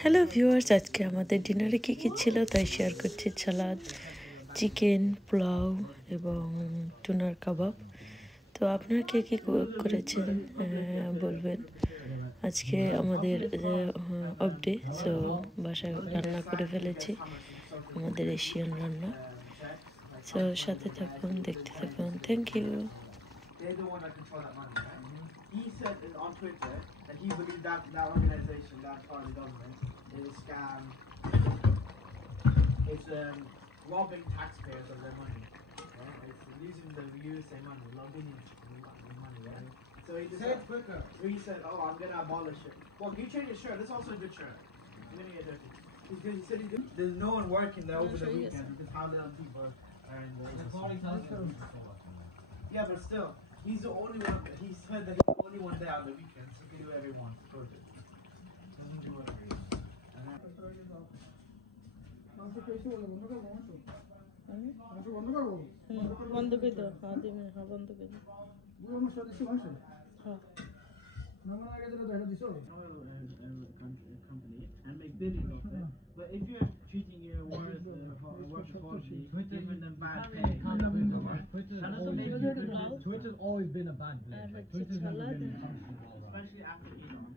Hello viewers, আজকে আমাদের ডিনারে কী কী ছিল তাই শেয়ার করছি। সালাদ, চিকেন, পোলাও এবং টুনার কাবাব। তো আপনারা কে কী করেছেন বলবেন। আজকে আমাদের অফ ডে, সো বাসায় রান্না করে ফেলেছি আমাদের এশিয়ান রান্না। সো সাথে থাকুন, দেখতে থাকুন। Thank you. They're the one that control that money, right? He said on Twitter that he believed that that organization, that part of the government, is a scam. It's robbing taxpayers of their money. Right? It's using the USA money, lobbing the money, right? So he said, so he said, oh, I'm gonna abolish it. Well, you change your shirt. This is also a good shirt. I'm gonna get dirty. He said there's no one working there over the weekend because how little people are in the. Yeah, but still, he's the only one. He said that he's the only one there on the weekends. He can do whatever he wants. Doesn't do whatever he wants. বন্ধ করে দাও। হ্যাঁ দিবে, হ্যাঁ বন্ধ করে দাও। হ্যাঁ Company and make billions of it. But if you're treating your workers horribly, giving them bad pay, Twitter's always been a bad place. Twitter's never been especially after Elon.